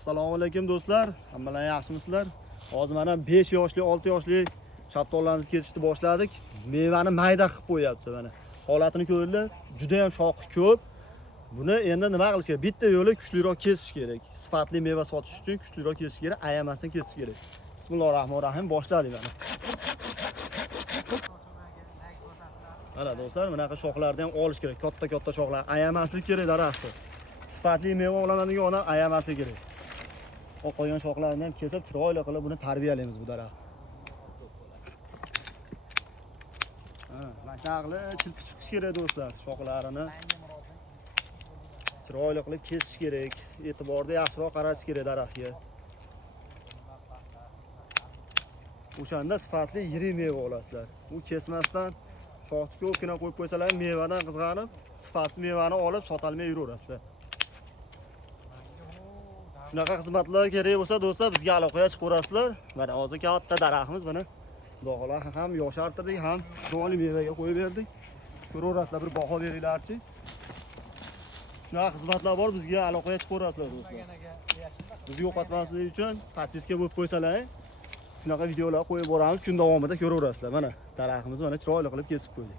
Assalomu alaykum do'stlar. Hammalar yaxshimisizlar? Hozir mana 5 yoshli, 6 yoshli shaftollarimizni kesishni boshladik. Mevani mayda qilib qo'yapti mana. Holatini ko'ringlar, juda ham shoxi ko'p. Buni endi nima qilish kerak? Bitta yo'li kuchliroq kesish kerak. Sifatli meva sotish uchun kuchliroq kesish kerak, ayamasdan kesish kerak. Bismillahirrohmanirrohim, boshladik mana. Mana do'stlar, bunaqa shoxlarni ham olish kerak. Katta shoxlar, ayamaslik kerak daraxtni. Sifatli meva olaman degan odam ayamaslik kerak. Qolgan shoxlarni ham kesib, chiroyli qilib buni tarbiyalaymiz bu daraxt. Mana shunaqli chilpi chiqish kerak do'stlar, shoxlarini chiroyli qilib kesish kerak. E'tiborda yaxshiroq qarash kerak daraxtga. O'shanda sifatli yirik meva olasizlar. U kesmasdan shoxni ko'pgina qo'yib qo'ysalar, mevadan qizg'anib, sifatli mevani olib sotalmay yuraverasizlar. Shunaqa xizmatlar kerak bo'lsa do'stlar, bizga aloqaga chiqaverasizlar. Mana hozir katta daraxtimiz buni. Xudolar ham yoshartirdik, ham chiroyli mevaga qo'yib berdik. Ko'raverasizlar, bir baho beringlarchi. Shunaqa xizmatlar bor, bizga aloqaga chiqaverasizlar do'stlar. Bizni yo'qotmaslik uchun podpiska bo'lib qo'ysalar, shunaqa videolar qo'yib boramiz, kun davomida ko'raverasizlar. Mana daraxtimizni mana chiroyli qilib kesib qo'ydik.